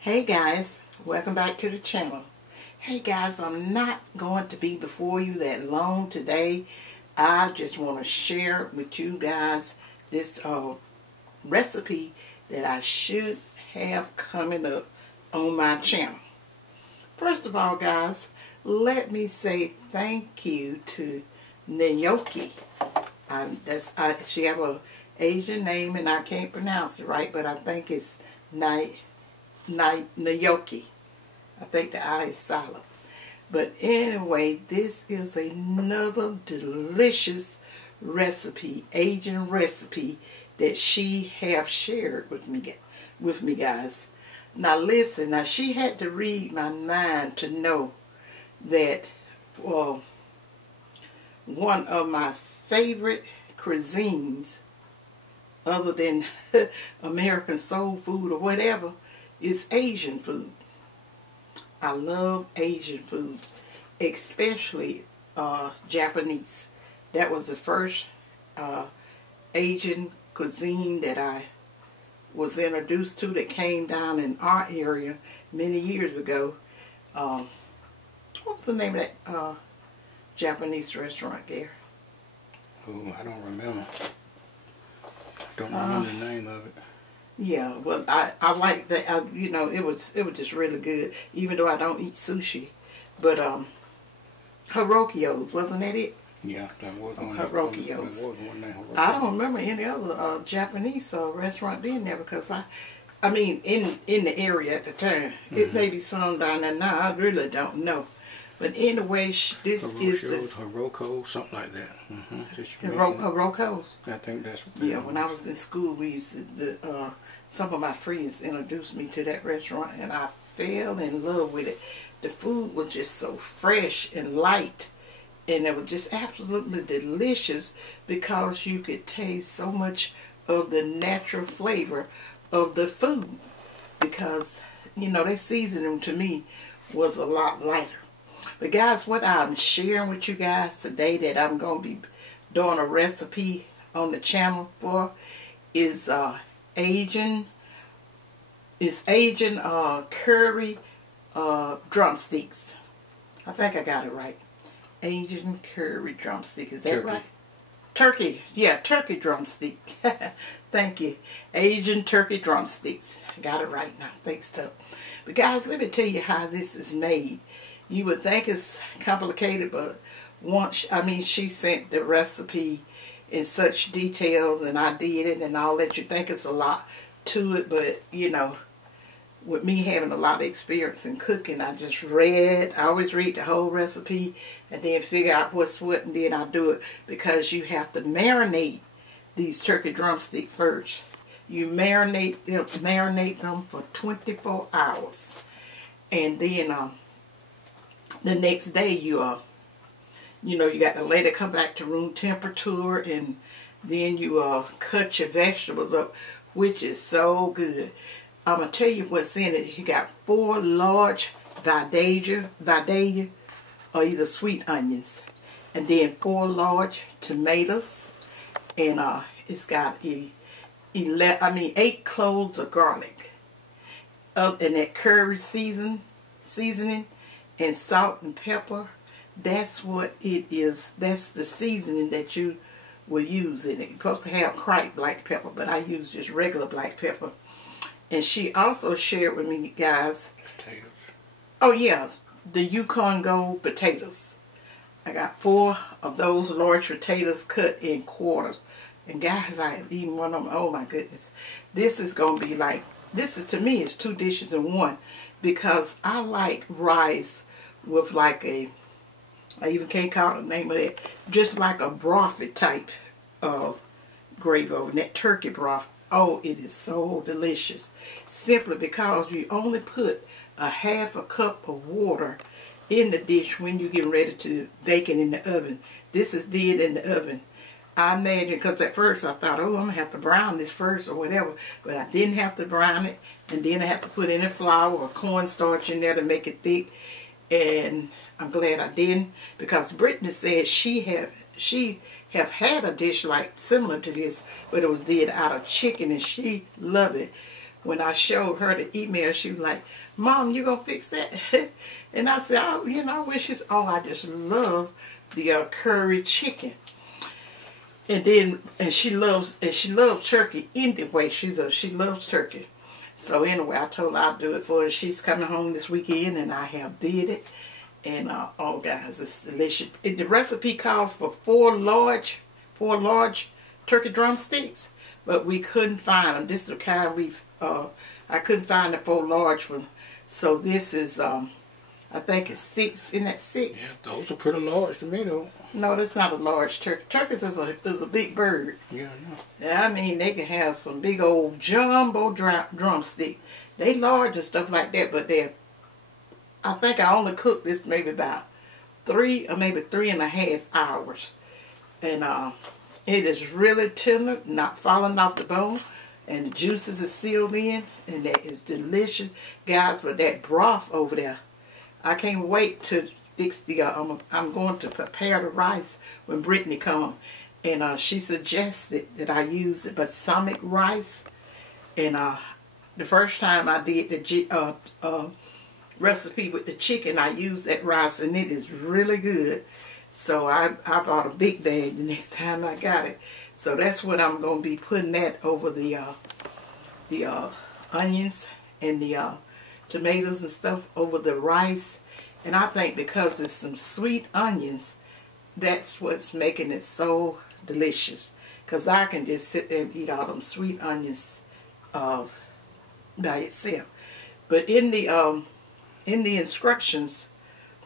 Hey guys, welcome back to the channel. Hey guys, I'm not going to be before you that long today. I just want to share with you guys this recipe that I should have coming up on my channel. First of all guys, let me say thank you to Naoki. She have a Asian name and I can't pronounce it right, but I think it's Naoki. I think the I is silent. But anyway, this is another delicious recipe, Asian recipe that she have shared with me guys. Now listen, now she had to read my mind to know that one of my favorite cuisines, other than American soul food or whatever, is Asian food. I love Asian food, especially Japanese. That was the first Asian cuisine that I was introduced to that came down in our area many years ago. What was the name of that Japanese restaurant there? Oh, I don't remember. Don't remember the name of it. Yeah, well, I like that. You know, it was just really good. Even though I don't eat sushi, but Hirokio's, wasn't that it? Yeah, that was one. Hirokio's. I don't remember any other Japanese restaurant being there because I mean, in the area at the time. It may be some down there now. I really don't know. But anyway, this is Hiroko, something like that. Hiroko's. I think that's what. Yeah, when I was in school, we used to. Some of my friends introduced me to that restaurant, and I fell in love with it. The food was just so fresh and light, and it was just absolutely delicious because you could taste so much of the natural flavor of the food. Because you know, their seasoning to me was a lot lighter. But guys, what I'm sharing with you guys today that I'm going to be doing a recipe on the channel for is Asian curry drumsticks. I think I got it right. Asian curry drumstick. Is that right? Turkey. Yeah, turkey drumstick. Thank you. Asian turkey drumsticks. I got it right now. Thanks to. But guys, let me tell you how this is made. You would think it's complicated, but she sent the recipe in such details, and I did it, and I'll let you think it's a lot to it. But you know, with me having a lot of experience in cooking, I always read the whole recipe and then figure out what's what, and then I do it, because you have to marinate these turkey drumsticks first. You marinate them for 24 hours, and then the next day you got to let it come back to room temperature, and then you cut your vegetables up, which is so good. I'm gonna tell you what's in it. You got 4 large Vidalia, or either sweet onions, and then 4 large tomatoes, and it's got 8 cloves of garlic, and that curry seasoning, and salt and pepper. That's what it is. That's the seasoning that you will use in it. You're supposed to have cracked black pepper, but I use just regular black pepper. And she also shared with me, guys, potatoes. Oh yeah, the Yukon Gold potatoes. I got 4 of those large potatoes cut in quarters. And guys, I have eaten one of them. Oh my goodness. This is going to be like, to me, it's 2 dishes in one. Because I like rice with like I even can't call the name of it, just like a brothy type gravy over that turkey broth. Oh, it is so delicious. Simply because you only put a half a cup of water in the dish when you're getting ready to bake it in the oven. This is did in the oven. I imagine, because at first I thought, oh, I'm going to have to brown this first or whatever. But I didn't have to brown it. And then I have to put any flour or cornstarch in there to make it thick. And I'm glad I didn't, because Brittany said she have had a dish like similar to this, but it was did out of chicken, and she loved it. when I showed her the email, she was like, Mom, you gonna fix that? And I said, oh, you know, I wish it's, oh, I just love the curry chicken. And she loves turkey anyway. She loves turkey. So anyway, I told her I'll do it for her. She's coming home this weekend, and I have did it. And oh guys, it's delicious. The recipe calls for four large turkey drumsticks, but we couldn't find them. This is the kind I couldn't find the 4 large ones. So this is I think it's 6. Isn't that 6? Yeah, those are pretty large to me though. No, that's not a large turkey. Turkeys is a big bird. Yeah, I know. Yeah, I mean, they can have some big old jumbo drumstick. They large and stuff like that, but I think I only cooked this maybe about 3 or maybe 3.5 hours. And it is really tender, not falling off the bone. And the juices are sealed in. And that is delicious. Guys, with that broth over there, I can't wait to fix the, I'm going to prepare the rice when Brittany comes. And she suggested that I use the balsamic rice. And the first time I did the recipe with the chicken, I used that rice, and it is really good. So I bought a big bag the next time I got it. So that's what I'm going to be putting that over the onions and the tomatoes and stuff over the rice. And I think because it's some sweet onions, that's what's making it so delicious. Because I can just sit there and eat all them sweet onions by itself. But in the instructions,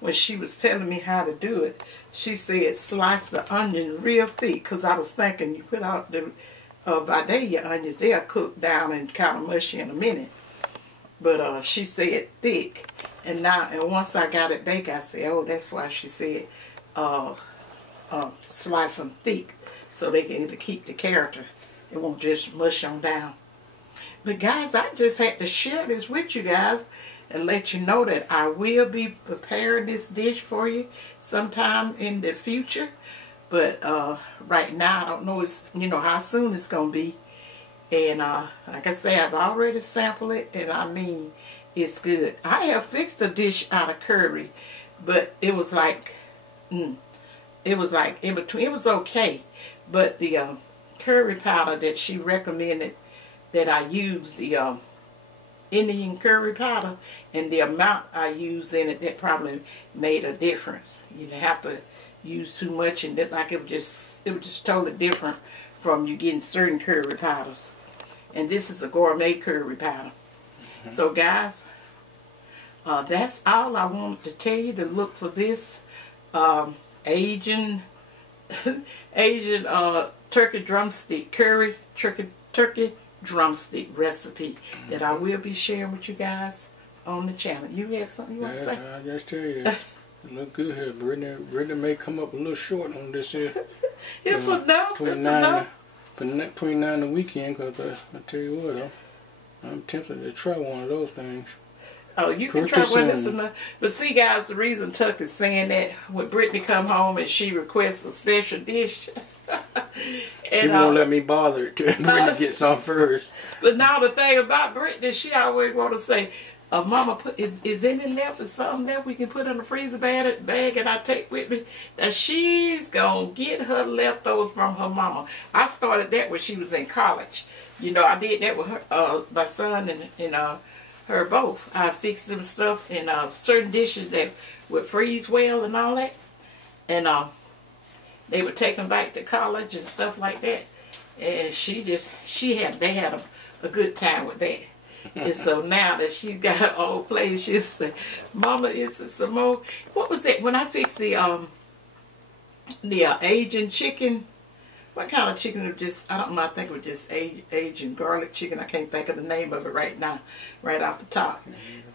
when she was telling me how to do it, she said slice the onion real thick. Because I was thinking you put out the Vidalia onions, they'll cook down and kind of mushy in a minute. But she said thick. And once I got it baked, I said, oh, that's why she said slice them thick, so they can keep the character. It won't just mush on down. But guys, I just had to share this with you guys and let you know that I will be preparing this dish for you sometime in the future. But right now, I don't know how soon it's going to be. And like I say, I've already sampled it, and I mean, it's good. I have fixed a dish out of curry, but it was like in between. It was okay, but the curry powder that she recommended that I use, the Indian curry powder, and the amount I used in it, that probably made a difference. You didn't have to use too much, and it was just totally different from you getting certain curry powders. And this is a gourmet curry powder. So guys, that's all I wanted to tell you. To look for this Asian turkey drumstick, curry turkey drumstick recipe that I will be sharing with you guys on the channel. You had something you want to say? I just tell you that. It look good here. Brittany may come up a little short on this here. It's enough. It's enough. Between now and the weekend, because I tell you what, I'm tempted to try one of those things. Oh, you can try one that's enough. But see, guys, the reason Tuck is saying that when Brittany come home and she requests a special dish, she won't let me bother it till Brittany gets some first. But now the thing about Brittany, she always want to say, Mama, is any left or something that we can put in the freezer bag and I take with me? Now she's going to get her leftovers from her mama. I started that when she was in college. I did that with her, my son and her both. I fixed them stuff in certain dishes that would freeze well and all that. And they would take them back to college and stuff like that. And they had a good time with that. And so now that she's got her old place, she'll say, Mama, is it some more? What was that? When I fixed the Asian chicken, what kind of chicken? I don't know, I think it was just Asian garlic chicken. I can't think of the name of it right now, right off the top.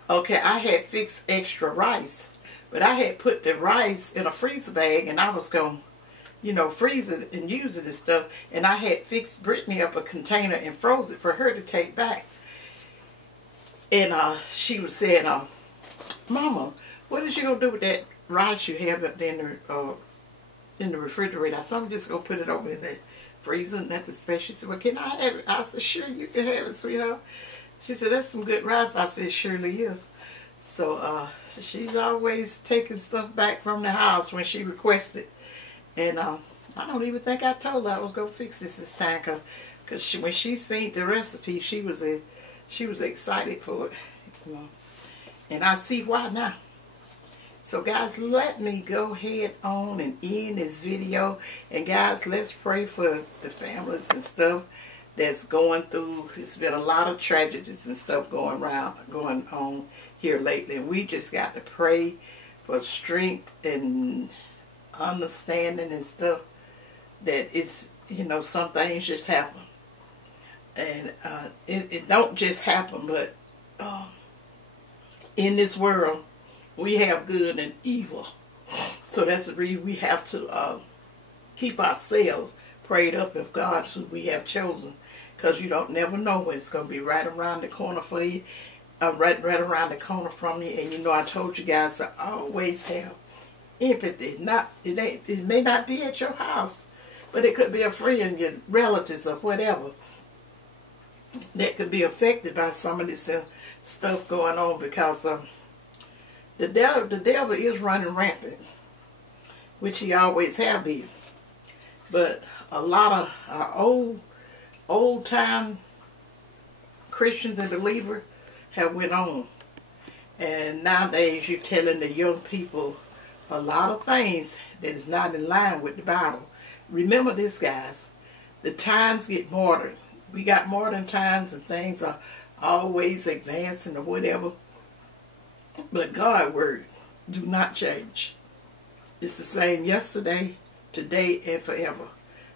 Okay, I had fixed extra rice, but I had put the rice in a freezer bag, and I was going to freeze it and use it and stuff. And I had fixed Brittany up a container and froze it for her to take back. And she was saying, Mama, what is you going to do with that rice you have up there in the refrigerator? I said, I'm just going to put it over in the freezer and nothing special. She said, well, can I have it? I said, sure, you can have it, sweetheart. She said, that's some good rice. I said, it surely is. So she's always taking stuff back from the house when she requested. And I don't even think I told her I was going to fix this time. Because when she seen the recipe, she was excited for it. You know. And I see why now. So guys, let me go ahead on and end this video. And guys, let's pray for the families and stuff that's going through. It's been a lot of tragedies and stuff going on here lately. And we just got to pray for strength and understanding and stuff. That it's, you know, some things just happen. And it don't just happen, but in this world, we have good and evil. So that's the reason we have to keep ourselves prayed up if God's who we have chosen. Because you don't never know when it's going to be right around the corner for you. Right around the corner from you. And you know, I told you guys to always have empathy. It may not be at your house, but it could be a friend, your relatives, or whatever that could be affected by some of this stuff going on, because the devil is running rampant, which he always have been. But a lot of our old time Christians and believers have went on, and nowadays you're telling the young people a lot of things that is not in line with the Bible. Remember this, guys, the times get modern. We got modern times and things are always advancing or whatever. But God's word do not change. It's the same yesterday, today, and forever.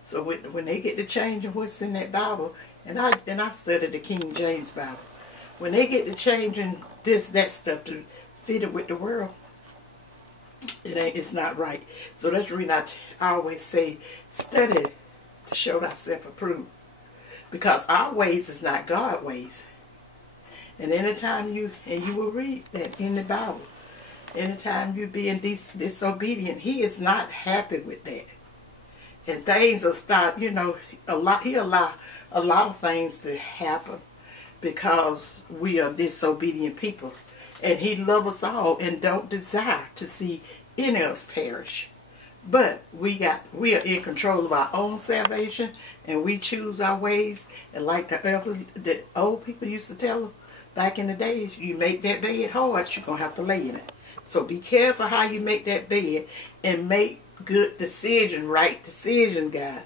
So when they get to changing what's in that Bible, and I study the King James Bible, when they get to changing that stuff to fit it with the world, it's not right. So that's the reason I always say, study to show thyself approved. Because our ways is not God's ways. And anytime you will read that in the Bible, anytime you being disobedient, he is not happy with that. And things will start, you know, he allow a lot of things to happen because we are disobedient people. And he loves us all and don't desire to see any of us perish. But we are in control of our own salvation, and we choose our ways. And like the old people used to tell us back in the days, you make that bed hard, you're going to have to lay in it. So be careful how you make that bed and make good decision, right decision, guys.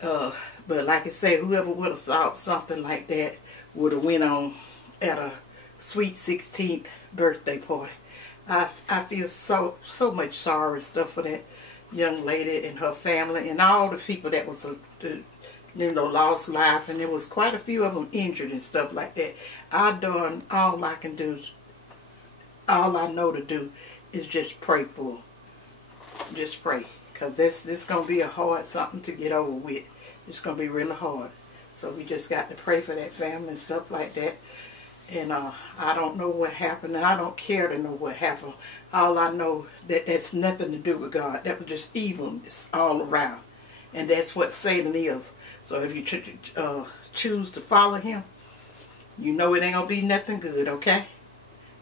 But like I say, whoever would have thought something like that would have went on at a sweet 16th birthday party. I feel so much sorry and stuff for that young lady and her family and all the people that was lost life, and there was quite a few of them injured and stuff like that. I done all I can do. All I know to do is just pray for them. Just pray, because this gonna be a hard something to get over with. It's gonna be really hard. So we just got to pray for that family and stuff like that. And I don't know what happened, and I don't care to know what happened. All I know that's nothing to do with God. That was just evilness all around. And that's what Satan is. So if you choose to follow him, you know it ain't going to be nothing good, okay?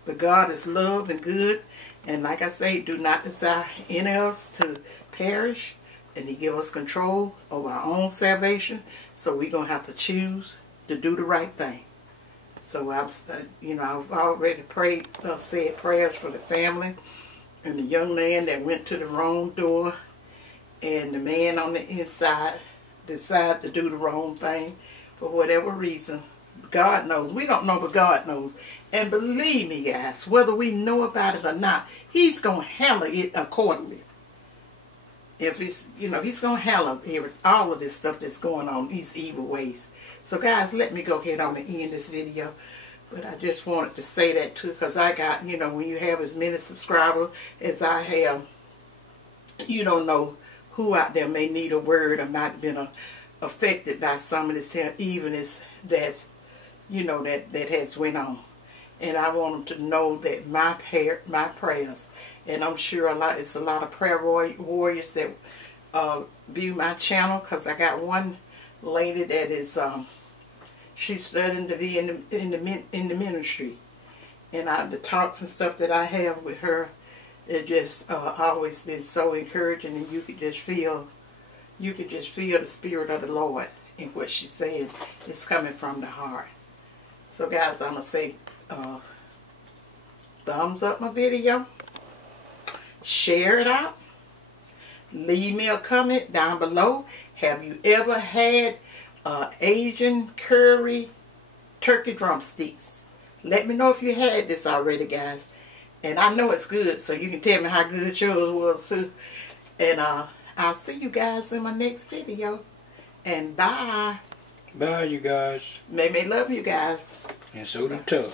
But God is love and good. And like I say, do not desire any of us to perish. And he give us control over our own salvation. So we're going to have to choose to do the right thing. So I've already said prayers for the family and the young man that went to the wrong door, and the man on the inside decided to do the wrong thing for whatever reason. God knows. We don't know, but God knows. And believe me, guys, whether we know about it or not, he's going to handle it accordingly. If it's, he's going to handle all of this stuff that's going on, these evil ways. So guys, let me go ahead on and end this video. But I just wanted to say that too, because I got, when you have as many subscribers as I have, you don't know who out there may need a word or might have been affected by some of this evilness that's, that has went on. And I want them to know that my prayers, and I'm sure it's a lot of prayer warriors that view my channel, because I got one lady that is she's studying to be in the ministry. And the talks and stuff that I have with her, it just always been so encouraging, and you could just feel the Spirit of the Lord in what she's saying. It's coming from the heart. So guys, I'm gonna say thumbs up my video, share it out, leave me a comment down below. Have you ever had Asian curry turkey drumsticks? Let me know if you had this already, guys. And I know it's good, so you can tell me how good yours was too. And I'll see you guys in my next video. And bye. Bye, you guys. May love you guys. And so do Tuck.